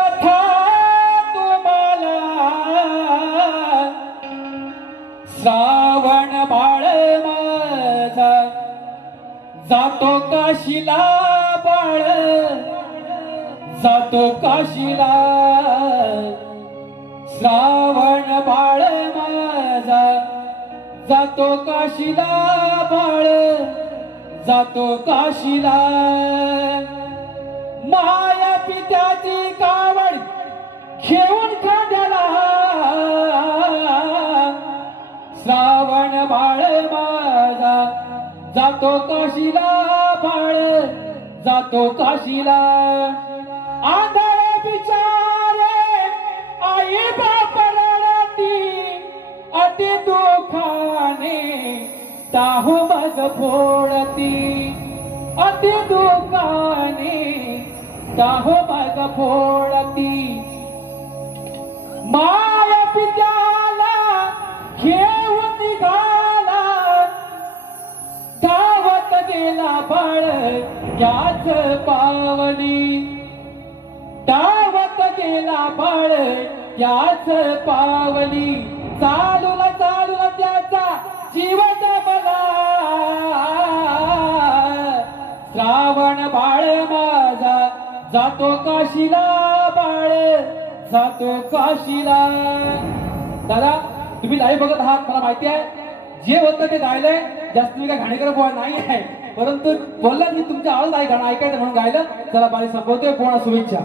कथा तुम्हाला. श्रावण बाळ माझा. जातो काशीला बाळ? जातो काशीला श्रावण बाळ माझा. जातो काशीला बाळ? जातो काशीला घेऊन खांद्याला. श्रावण बाळ माझा. जातो काशीला बाळ जातो काशीला. आंधळे बिचारे आई बापरती अति दुखाने ताहू मग फोडती. अति दुखाने ताहू मग फोडती. याच पावली डावत गेला बाळ त्याच पावली. चालून चालूला त्याचा जीवत मला. श्रावण बाळ माझा जातो काशीला बाळ जातो काशीला. दादा तुम्ही नाही बघत आहात मला माहिती आहे. जे होतं ते गायलंय जास्त मी काय घाणेकर बोल नाही आहे परंतु बोलला मी तुमच्या आवाज नाही गाणं ऐकायचं म्हणून गायलं. चला बारी संपवतोय कोणा शुभेच्छा.